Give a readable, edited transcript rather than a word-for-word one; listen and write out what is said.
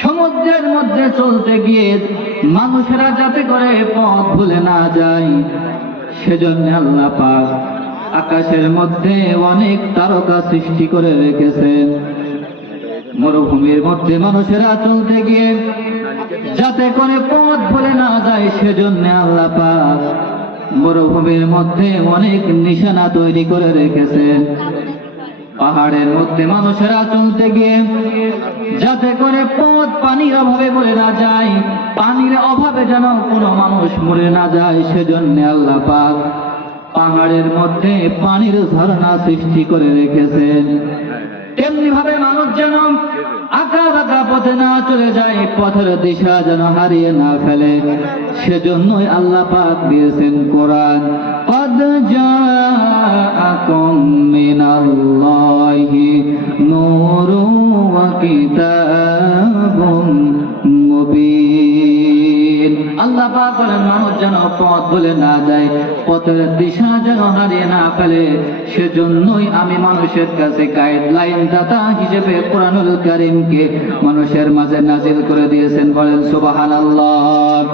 সমুদ্রের মধ্যে চলতে গিয়ে মানুষেরা যাতে করে পথ ভুলে না যায়, সেজন্য আল্লাহ পাক আকাশের মধ্যে অনেক তারকা সৃষ্টি করে রেখেছেন। মরুভূমির মধ্যে মানুষেরা চলতে গিয়ে যাতে করে পথ ভুলে না যায়, সেজন্য আল্লাহ পাক মরুভূমির মধ্যে অনেক নিশানা তৈরি করে রেখেছেন। পাহাড়ের মধ্যে মানুষেরা চলতে গিয়ে যাতে করে পথ পানির অভাবে মরে না যায়, পানির অভাবে যেন কোনো মানুষ মরে না যায়, সেজন্য আল্লাহ পাক পাহাড়ের মধ্যে পানির ঝর্ণা সৃষ্টি করে রেখেছেন। তেমনি ভাবে মানুষ যেন আঁকা বাঁকা পথে না চলে যায়, পথের দিশা যেন হারিয়ে না ফেলে, সেজন্যই আল্লাহ পাক দিয়েছেন কোরআন। قد جاءكم من الله نور وكتاب مبين। আল্লাহ পাক বলেন মানুষ যেন পথ ভুলে না যায়, পথের দিশা যেন হারিয়ে না ফেলে, সেজন্যই আমি মানুষের কাছে গাইডলাইন দাতা হিসেবে কোরআনুল কারীমকে মানুষের মাঝে নাজিল করে দিয়েছেন। বলেন সুবহানাল্লাহ।